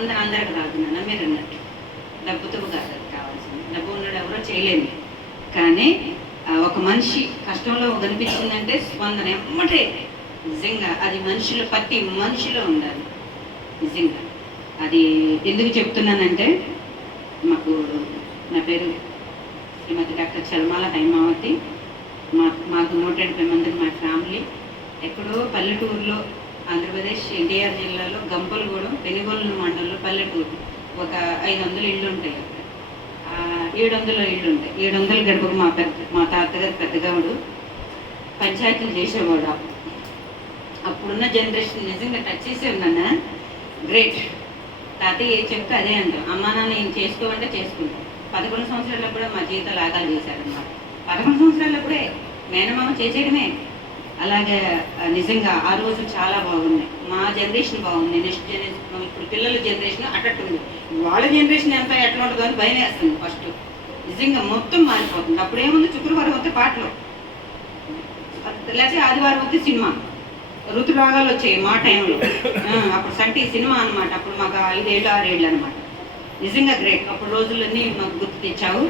అందరూ అందరికి రాదు మీరు అన్నట్టు డబ్బుతో కాదు అది కావాల్సింది. డబ్బు ఉన్నాడు ఎవరో చేయలేము. కానీ ఒక మనిషి కష్టంలో కనిపించిందంటే స్పందన ఎమ్మటే. నిజంగా అది మనుషులు ప్రతి మనిషిలో ఉండాలి. నిజంగా. అది ఎందుకు చెప్తున్నానంటే మాకు నా పేరు శ్రీమతి డాక్టర్ చర్మాల హైమావతి. మా మాకు నూట ఎనభై మందికి మా ఫ్యామిలీ. ఎక్కడో పల్లెటూరులో ఆంధ్రప్రదేశ్ ఎన్టీఆర్ జిల్లాలో గంపలగూడెం పెనుగోలు మండలంలో పల్లెటూరు. ఒక ఐదు వందల ఇళ్ళు ఉంటాయి అక్కడ. ఏడు వందల ఇళ్ళు ఉంటాయి ఏడు వందల గడపకు మా పెద్ద మా తాతగారు పెద్దగాడు పంచాయతీలు చేసేవాడు అప్పుడున్న జనరేషన్ నిజంగా టచ్ చేసే ఉన్నానా గ్రేట్ తాతయ్య ఏం చెప్తే అదే అంటాం అమ్మ నాన్న ఏం చేసుకోమంటే చేసుకుంటాం. పదకొండు సంవత్సరాల్లో కూడా మా జీవితాలు ఆగాలు చేశారన్నమాట పదకొండు సంవత్సరాల్లో కూడా మేనమామ చేసేయడమే. అలాగే నిజంగా ఆ రోజు చాలా బాగున్నాయి. మా జనరేషన్ బాగుంది. నెక్స్ట్ జనరేషన్ ఇప్పుడు పిల్లల జనరేషన్ అట్టట్టుంది వాళ్ళ జనరేషన్ ఎంత ఎట్లా ఉంటుందో అని భయం వేస్తుంది ఫస్ట్ నిజంగా మొత్తం మారిపోతుంది. అప్పుడు ఏముంది? శుక్రవారం వస్తే పాటలు. లేకపోతే ఆదివారం వస్తే సినిమా. ఋతురాగాలు వచ్చాయి మా టైంలో. అప్పుడు సంటి సినిమా అన్నమాట. అప్పుడు మాకు ఐదేళ్ళు ఆరేళ్ళు అనమాట నిజంగా గ్రేట్ అప్పుడు రోజులన్నీ మాకు గుర్తు తెచ్చావు.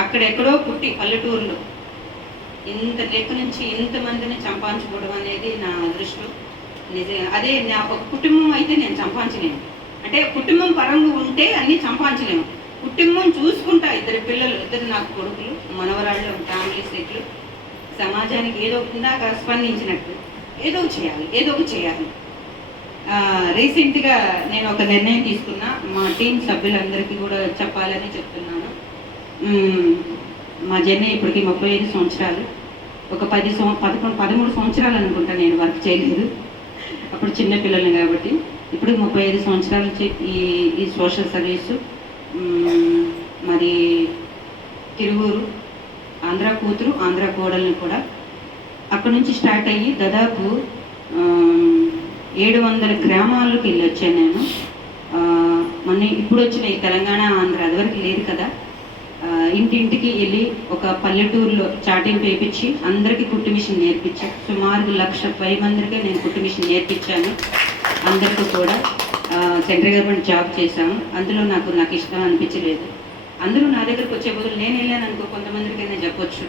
అక్కడెక్కడో పుట్టి పల్లెటూరులో ఇంత లెక్క నుంచి ఇంతమందిని చంపాంచుకోవడం అనేది నా అదృష్టం. నిజంగా అదే నా ఒక కుటుంబం అయితే నేను సంపాదించలేను అంటే కుటుంబం పరంగా ఉంటే అన్నీ చంపాంచలేము కుటుంబం చూసుకుంటా ఇద్దరు పిల్లలు ఇద్దరు నాకు కొడుకులు మనవరాళ్ళు ఫ్యామిలీ సెట్లు. సమాజానికి ఏదో ఒకటి ఇందాక స్పందించినట్టు ఏదో చేయాలి ఏదో ఒకటి చేయాలి. రీసెంట్గా నేను ఒక నిర్ణయం తీసుకున్నా. మా టీం సభ్యులందరికీ కూడా చెప్పాలని చెప్తున్నాను. మా జర్నీ ఇప్పటికి ముప్పై ఐదు సంవత్సరాలు. ఒక పది సంవ పదకొండు పదమూడు సంవత్సరాలు అనుకుంటా నేను వర్క్ చేయలేదు. అప్పుడు చిన్న పిల్లల్ని కాబట్టి. ఇప్పుడు ముప్పై ఐదు సంవత్సరాల నుంచి ఈ ఈ సోషల్ సర్వీస్ మరి తిరువూరు ఆంధ్ర కూతురు ఆంధ్ర కోడల్ని కూడా అక్కడ నుంచి స్టార్ట్ అయ్యి దాదాపు ఏడు వందల గ్రామాలకు వెళ్ళి వచ్చాను నేను మొన్న ఇప్పుడు వచ్చిన ఈ తెలంగాణ ఆంధ్ర అదివరకు లేదు కదా. ఇంటింటికి వెళ్ళి ఒక పల్లెటూరులో చాటింపు వేయించి అందరికీ కుట్టు మిషన్ నేర్పించాను సుమారు లక్ష పై మందికి నేను కుట్టు మిషన్ నేర్పించాను. అందరికీ కూడా సెంట్రల్ గవర్నమెంట్ జాబ్ చేశాము. అందులో నాకు నాకు ఇష్టం అనిపించలేదు. అందరూ నా దగ్గరకు వచ్చే బదులు నేను వెళ్ళాను అనుకో కొంతమందికి నేను చెప్పొచ్చు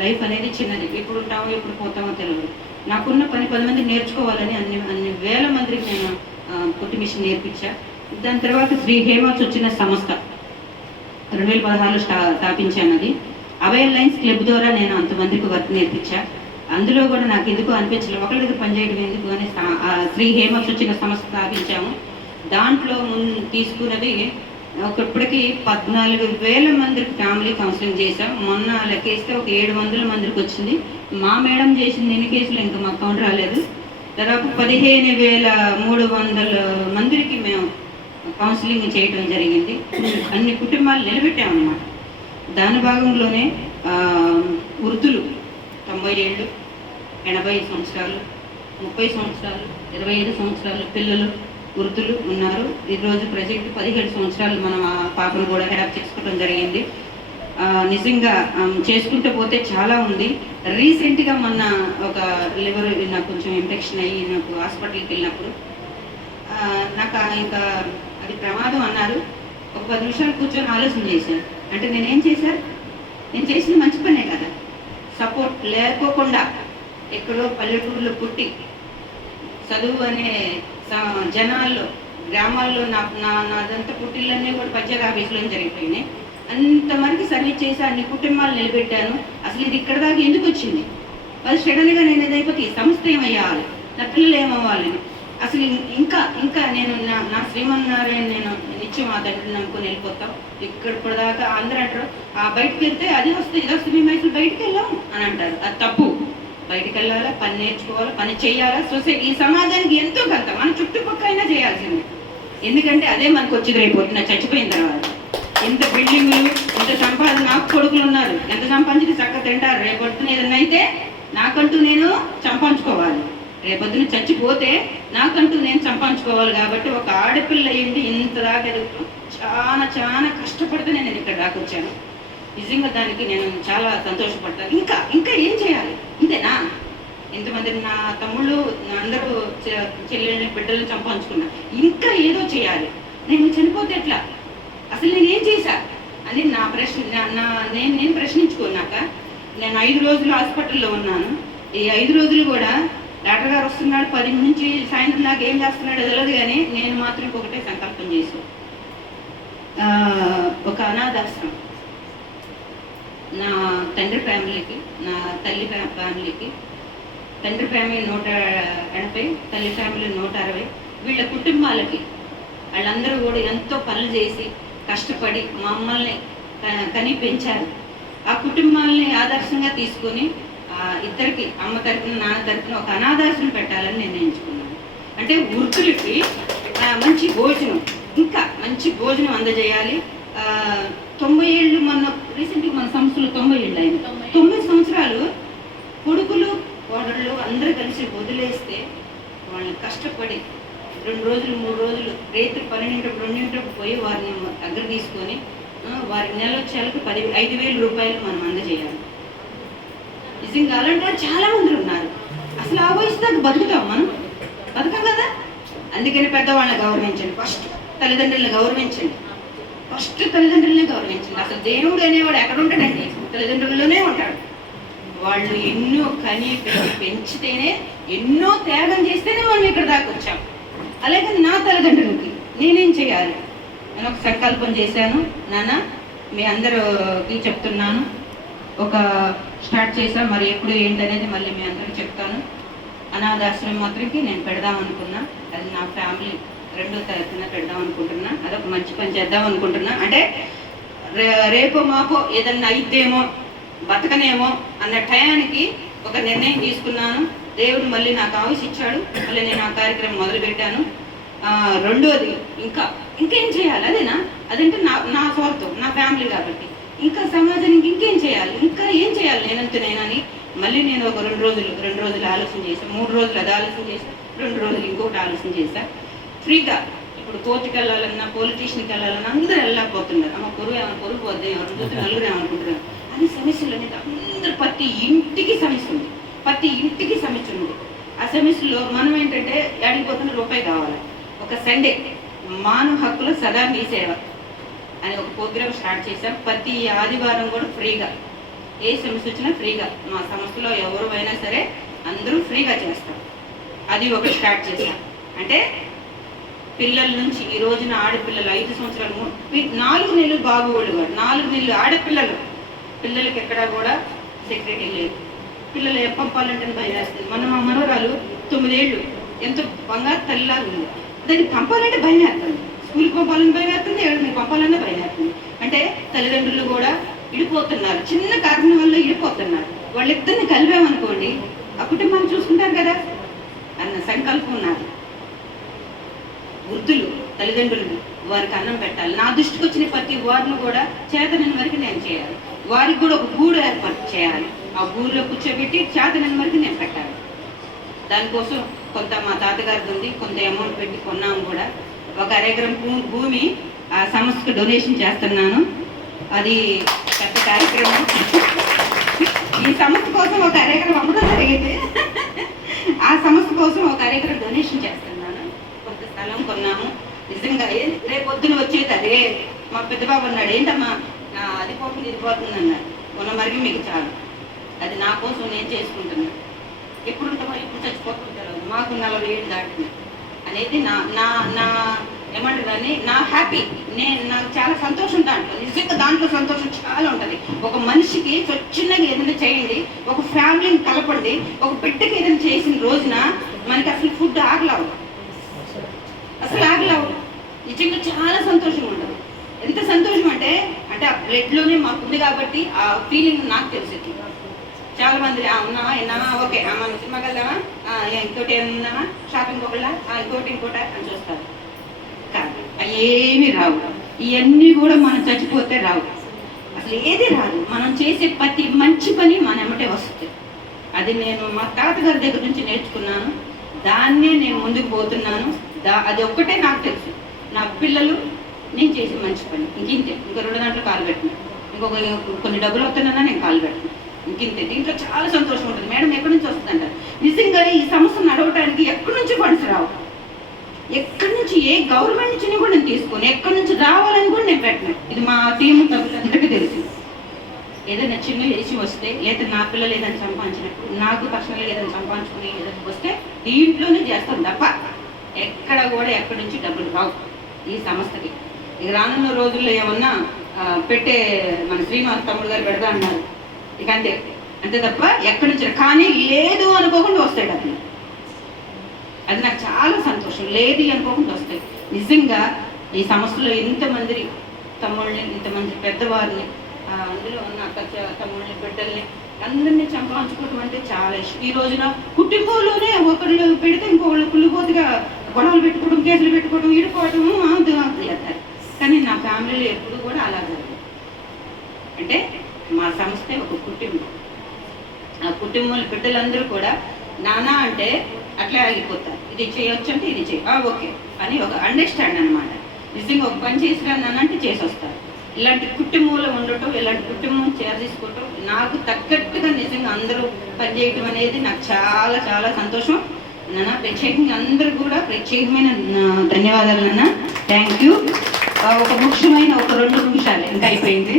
లైఫ్ అనేది చిన్నది. ఎప్పుడు ఉంటామో ఎప్పుడు పోతామో తెలియదు నాకున్న పని పది మంది నేర్చుకోవాలని అన్ని అన్ని వేల మందికి నేను కుట్టు మిషన్ నేర్పించా. దాని తర్వాత శ్రీ హేమాస్ వచ్చిన సంస్థ. రెండు వేల పదహారులో స్టా స్థాపించాను అది. అవైల్ లైన్స్ క్లబ్ ద్వారా నేను అంతమందికి వర్క్ నేర్పించా. అందులో కూడా నాకు ఎందుకు అనిపించలేదు. ఒకరి దగ్గర పనిచేయడం ఎందుకు అని శ్రీ హేమస్ వచ్చిన సంస్థ స్థాపించాము. దాంట్లో మున్ తీసుకున్నది ఒకప్పటికి పద్నాలుగు వేల మందికి ఫ్యామిలీ కౌన్సిలింగ్ చేశాం. మొన్న లెక్కేస్తే ఒక ఏడు వందల మందికి వచ్చింది. మా మేడం చేసింది ఎన్ని కేసులు? ఇంకా మాకు కౌంట్ రాలేదు. తర్వాత పదిహేను వేల మూడు వందల మందికి మేము కౌన్సిలింగ్ చేయడం జరిగింది. అన్ని కుటుంబాలు నిలబెట్టామన్నమాట. దాని భాగంలోనే వృద్ధులు తొంభై ఏళ్ళు ఎనభై సంవత్సరాలు ముప్పై సంవత్సరాలు ఇరవై ఐదు సంవత్సరాలు పిల్లలు వృద్ధులు ఉన్నారు. ఈరోజు ప్రజెంట్ పదిహేడు సంవత్సరాలు మనం ఆ పాపను కూడా హెడప్ చేసుకోవడం జరిగింది. నిజంగా చేసుకుంటూ పోతే చాలా ఉంది. రీసెంట్గా మొన్న ఒక లివర్ నాకు కొంచెం ఇన్ఫెక్షన్ అయ్యి నాకు హాస్పిటల్కి వెళ్ళినప్పుడు నాకు ఇంకా ఇది ప్రమాదం అన్నారు. ఒక పది నిమిషాలు కూర్చొని ఆలోచన చేశాను అంటే నేనేం చేశాను నేను చేసిన మంచి పనే కదా. సపోర్ట్ లేకోకుండా ఎక్కడో పల్లెటూరులో పుట్టి చదువు అనే జనాల్లో గ్రామాల్లో నా నా నాదంతా పుట్టిళ్ళన్నీ కూడా పంచాయతీ ఆఫీసులో జరిగిపోయినాయి. అంతమందికి సర్వీస్ చేసి అన్ని కుటుంబాలు నిలబెట్టాను. అసలు ఇది ఇక్కడ దాకా ఎందుకు వచ్చింది? అది సడన్గా నేను ఏదైపోతే ఈ సంస్థ ఏమయ్యాలి? నా పిల్లలు ఏమవ్వాలని? అసలు ఇంకా ఇంకా నేను నా నా శ్రీమన్నారాయణ నేను నిత్యం మా తండ్రిని నమ్ముకొని వెళ్ళిపోతాం. ఇక్కడ దాకా అందరూ అంటారు ఆ బయటకు వెళ్తే అది వస్తే ఇది వస్తే మేము అసలు బయటకు వెళ్ళాం అని అంటారు. అది తప్పు. బయటకు వెళ్ళాలా? పని నేర్చుకోవాలా? పని చేయాలా సొసైటీ ఈ సమాజానికి ఎంతో కొంత మన చుట్టుపక్కల అయినా చేయాల్సింది. ఎందుకంటే అదే మనకు వచ్చేది రేపు పొద్దున్న చచ్చిపోయిన తర్వాత. ఎంత బిల్డింగ్లు ఎంత సంపాదన నాకు కొడుకులు ఉన్నారు. ఎంత సంపాదించి చక్కగా తింటారు. రేపు ఏదైనా అయితే నాకంటూ నేను సంపాదించుకోవాలి రేపొద్దున చచ్చిపోతే నాకంటూ నేను సంపాదించుకోవాలి కాబట్టి ఒక ఆడపిల్ల అయ్యింది ఇంత దాకా ఎదుగుతాం చాలా చాలా కష్టపడితే నేను ఇక్కడ దాకా వచ్చాను నిజంగా దానికి నేను చాలా సంతోషపడతాను. ఇంకా ఇంకా ఏం చేయాలి? ఇంతేనా? ఇంతమంది నా తమ్ముళ్ళు అందరూ చె- చెల్లెళ్ళని బిడ్డలను సంపాదించుకున్నా. ఇంకా ఏదో చేయాలి. నేను చనిపోతే ఎట్లా? అసలు నేను ఏం చేశా? అని నా ప్రశ్న నా- నా నేను నేను ప్రశ్నించుకున్నాక నేను ఐదు రోజులు హాస్పిటల్లో ఉన్నాను. ఈ ఐదు రోజులు కూడా డాక్టర్ గారు వస్తున్నాడు పది నుంచి సాయంత్రం దాకా ఏం చేస్తున్నాడు తెలియదు కానీ నేను మాత్రం ఒకటే సంకల్పం చేశాను ఒక అనాథాశ్రమం. నా తండ్రి ఫ్యామిలీకి నా తల్లి ఫ్యామిలీకి తండ్రి ఫ్యామిలీ నూట ఎనభై తల్లి ఫ్యామిలీ నూట అరవై వీళ్ళ కుటుంబాలకి వాళ్ళందరూ కూడా ఎంతో పనులు చేసి కష్టపడి మమ్మల్ని కని పెంచారు. ఆ కుటుంబాలని ఆదర్శంగా తీసుకొని ఇద్దరికి అమ్మ తరపున నాన్న తరపున ఒక అనాథాశ్రమం పెట్టాలని నిర్ణయించుకున్నాను. అంటే వృద్ధులకి మంచి భోజనం ఇంకా మంచి భోజనం అందజేయాలి. తొంభై ఏళ్ళు మన రీసెంట్గా మన సంస్థలో తొంభై ఏళ్ళు అయింది. తొంభై సంవత్సరాలు కొడుకులు కోడళ్ళు అందరూ కలిసి వదిలేస్తే వాళ్ళని కష్టపడి రెండు రోజులు మూడు రోజులు రేత్రి పన్నెండింటప్పుడు రెండింటప్పుడు పోయి వారిని దగ్గర తీసుకొని వారి నెల వచ్చేలకు పది ఐదు వేల రూపాయలు మనం అందజేయాలి. నిజంగా అలాంటి చాలా మంది ఉన్నారు. అసలు ఆ వయసు దాకా బతుకుతాం మనం? బతుకం కదా? అందుకని పెద్దవాళ్ళని గౌరవించండి. ఫస్ట్ తల్లిదండ్రులను గౌరవించండి. ఫస్ట్ తల్లిదండ్రులనే గౌరవించండి. అసలు దేవుడు అనేవాడు ఎక్కడ ఉంటాడండి? తల్లిదండ్రుల్లోనే ఉంటాడు. వాళ్ళు ఎన్నో కని పెంచితేనే ఎన్నో త్యాగం చేస్తేనే మనం ఇక్కడ దాకా వచ్చాం. అలాగే నా తల్లిదండ్రులకి నేనేం చేయాలి? నేను ఒక సంకల్పం చేశాను. నాన్న మీ అందరికి చెప్తున్నాను. ఒక స్టార్ట్ చేసా మరి ఎప్పుడు ఏంటనేది మళ్ళీ మీ అందరికి చెప్తాను. అనాథాశ్రమం మాత్రంకి నేను పెడదాం అనుకున్నా. అది నా ఫ్యామిలీ రెండో తరగతిన పెడదాం అనుకుంటున్నా. అదొక మంచి పని చేద్దాం అనుకుంటున్నా. అంటే రే- రేపో మాపో ఏదన్నా అయిద్దేమో బతకనేమో అన్న టయానికి ఒక నిర్ణయం తీసుకున్నాను. దేవుడు మళ్ళీ నాకు ఆయుష్ ఇచ్చాడు. మళ్ళీ నేను ఆ కార్యక్రమం మొదలుపెట్టాను. ఆ, రెండోది ఇంకా ఇంకేం చేయాలి? అదేనా? అదంటే నా నా స్వార్థం నా ఫ్యామిలీ కాబట్టి. ఇంకా సమాజానికి ఇంకేం చేయాలి? ఇంకా ఏం చేయాలి నేనంత నేనని మళ్ళీ నేను ఒక రెండు రోజులు రెండు రోజులు ఆలోచన చేశాను మూడు రోజులు అది ఆలోచన చేశాను రెండు రోజులు ఇంకొకటి ఆలోచన చేశా. ఫ్రీగా ఇప్పుడు కోర్టుకి వెళ్ళాలన్నా పొలిటీషియన్కి వెళ్ళాలన్నా అందరూ వెళ్ళకపోతున్నారు అమ్మ పొరుగు ఏమైనా పొరుగు పోద్దాం? ఎవరు చూస్తే నలుగురు ఏమనుకుంటున్నారు? అని సమస్యలు అనేది అందరు ప్రతి ఇంటికి సమస్య ఉంది. ప్రతి ఇంటికి సమస్య ఉంది. ఆ సమస్యలో మనం ఏంటంటే అడిగిపోతున్న రూపాయి కావాలి. ఒక సండే మానవ హక్కుల సదా మీ సేవ అని ఒక ప్రోగ్రామ్ స్టార్ట్ చేశాం. ప్రతి ఆదివారం కూడా ఫ్రీగా ఏ సమస్య వచ్చినా ఫ్రీగా. మా సంస్థలో ఎవరు అయినా సరే అందరూ ఫ్రీగా చేస్తాం. అది ఒకటి స్టార్ట్ చేశాం. అంటే పిల్లల నుంచి ఈ రోజున ఆడపిల్లలు ఐదు సంవత్సరాలు నాలుగు నెలలు బాగోళ్ళు కాదు. నాలుగు నెలలు ఆడపిల్లలు. పిల్లలకి ఎక్కడా కూడా సెక్రటరీ లేదు. పిల్లలు ఏ పంపాలంటే భయం వేస్తుంది. మన మా మనవరాలు తొమ్మిదేళ్ళు ఎంతో బంగారు తల్లిలాగా ఉంది. దాన్ని పంపాలంటే భయం వేస్తుంది. స్కూల్కి పంపాలని భయమేస్తుంది ఎవరిని పంపాలన్నా అంటే తల్లిదండ్రులు కూడా ఇడిపోతున్నారు. చిన్న కారణం వల్ల ఇడిపోతున్నారు. వాళ్ళిద్దరిని కలిపామనుకోండి ఆ కుటుంబాన్ని చూసుకుంటారు కదా అన్న సంకల్పం ఉన్నది వృద్ధులు తల్లిదండ్రులు వారికి అన్నం పెట్టాలి. నా దృష్టికి వచ్చిన ప్రతి వారిని కూడా చేతనని వరకు నేను చేయాలి. వారికి కూడా ఒక గూడు ఏర్పాటు చేయాలి. ఆ గూడులో కూర్చోబెట్టి చేతనని వరకు నేను పెట్టాలి. దానికోసం కొంత మా తాతగారిది ఉంది కొంత అమౌంట్ పెట్టి కొన్నాము కూడా. ఒక అరెకరం భూమి ఆ సంస్థకు డొనేషన్ చేస్తున్నాను. అది పెద్ద కార్యక్రమం. ఈ సంస్థ కోసం ఒక అరెకరం అమ్మడం జరిగింది ఆ సంస్థ కోసం ఒక అరెకరం డొనేషన్ చేస్తున్నాను. కొంత స్థలం కొన్నాము. నిజంగా రేపు పొద్దున వచ్చేది అదే. మా పెద్దబాబు ఉన్నాడు అన్నాడు ఏంటమ్మా అది పోతుంది ఇది పోతుంది అన్నాడు. కొన్న మరిగి మీకు చాలు. అది నా కోసం నేను చేసుకుంటున్నాను ఎప్పుడు ఉంటామో ఇప్పుడు చచ్చిపోతుంటారు మాకు నలభై ఏళ్ళు దాటింది. అనేది నా నా నా ఏమంటారు దాన్ని? నా హ్యాపీ నేను నాకు చాలా సంతోషం దాంట్లో. నిజంగా దాంట్లో సంతోషం చాలా ఉంటుంది. ఒక మనిషికి చిన్నగా ఏదైనా చేయండి ఒక ఫ్యామిలీని కలపండి ఒక బిడ్డకి ఏదైనా చేసిన రోజున మనకి అసలు ఫుడ్ ఆగలవు. అసలు ఆగలావు. నిజంగా చాలా సంతోషంగా ఉంటుంది. ఎంత సంతోషం అంటే అంటే ఆ బ్లడ్లోనే మాకు ఉంది కాబట్టి ఆ ఫీలింగ్ నాకు తెలిసింది చాలా మంది "ఆ, ఉన్నావా? ఓకే. ఆ, మనం సినిమాకి వెళ్దామా? ఇంకోటి ఏమన్నావా షాపింగ్ ఒకళ్ళ ఇంకోటి ఇంకోటి అని చూస్తారు కాదు ఏమీ రావు. ఇవన్నీ కూడా మనం చచ్చిపోతే రావు. అసలు ఏది రాదు. మనం చేసే ప్రతి మంచి పని మన ఎమ్మటే వస్తుంది. అది నేను మా తాతగారి దగ్గర నుంచి నేర్చుకున్నాను. దాన్నే నేను ముందుకు పోతున్నాను. దా అది ఒక్కటే నాకు తెలుసు. నా పిల్లలు నేను చేసే మంచి పని. ఇంకింతే ఇంకో రెండు గంటలు కాలు పెట్టినా. ఇంకొక కొన్ని డబ్బులు వస్తున్నా నేను కాలు పెట్టినా. ఇంకింతే. దీంట్లో చాలా సంతోషం ఉంటుంది. మేడం ఎక్కడి నుంచి వస్తుందంటారు నిజంగానే ఈ సంస్థ నడవడానికి ఎక్కడి నుంచి ఫండ్స్ రావు? ఎక్కడి నుంచి ఏ గవర్నమెంట్ నుంచి కూడా నేను తీసుకొని ఎక్కడి నుంచి రావాలని కూడా నేను పెట్టను. ఇది మా టీం అందరికీ తెలుసు ఏదైనా చిన్న లేచి వస్తే లేదా నా పిల్లలు ఏదైనా సంపాదించినప్పుడు నాకు పర్సనల్గా ఏదైనా సంపాదించుకుని ఏదైనా వస్తే దీంట్లోనే చేస్తాం తప్ప ఎక్కడ కూడా ఎక్కడి నుంచి డబ్బులు రావు ఈ సంస్థకి. ఇక రానున్న రోజుల్లో ఏమన్నా పెట్టే మన శ్రీనివాస్ తమ్ముడు గారు పెడతా అన్నారు. ఇక అంతే. అంతే తప్ప ఎక్కడి నుంచి కానీ లేదు అనుకోకుండా వస్తాయి డబ్బులు. అది నాకు చాలా సంతోషం. లేదు అనుకోకుండా వస్తాయి. నిజంగా ఈ సంస్థలో ఇంతమంది తమ్ముళ్ళని ఇంతమంది పెద్దవారిని అందులో ఉన్న అక్క తమ్ముళ్ళని బిడ్డల్ని అందరినీ చంపాంచుకోవడం అంటే చాలా ఇష్టం. ఈ రోజున కుటుంబంలోనే ఒకళ్ళు పెడితే ఇంకొకళ్ళు కుళ్ళిపోతుగా గొడవలు పెట్టుకోవడం కేసులు పెట్టుకోవడం ఇడుకోవడం అది చేస్తారు కానీ నా ఫ్యామిలీలో ఎప్పుడు కూడా అలా జరగదు. అంటే మా సంస్థే ఒక కుటుంబం. ఆ కుటుంబంలో బిడ్డలందరూ కూడా నానా అంటే అట్లా ఆగిపోతారు ఇది చేయొచ్చు అంటే ఇది చేయ. ఓకే. అని ఒక అండర్స్టాండ్ అన్నమాట. నిజంగా ఒక పని చేసిరా నాన్న అంటే చేసి వస్తారు ఇలాంటి కుటుంబంలో ఉండటం ఇలాంటి కుటుంబం చేర తీసుకోవటం నాకు తగ్గట్టుగా నిజంగా అందరూ పనిచేయటం అనేది నాకు చాలా చాలా సంతోషం. నాన్న ప్రత్యేకంగా అందరూ కూడా ప్రత్యేకమైన ధన్యవాదాలు నాన్న థ్యాంక్ యూ ఒక ముఖ్యమైన ఒక రెండు నిమిషాలు ఇంకా అయిపోయింది.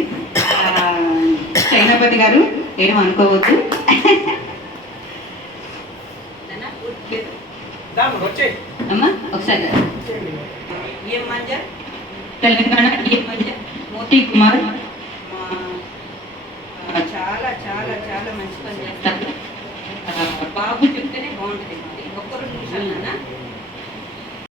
చైనాపతి గారు ఏం అనుకోవద్దు. అమ్మా ఒకసారి. తెలంగాణ కుమార్ చాలా చాలా చాలా మంచి పని చేస్తారు. బాబు చెప్తేనే బాగుంటుంది ఒక్క రెండు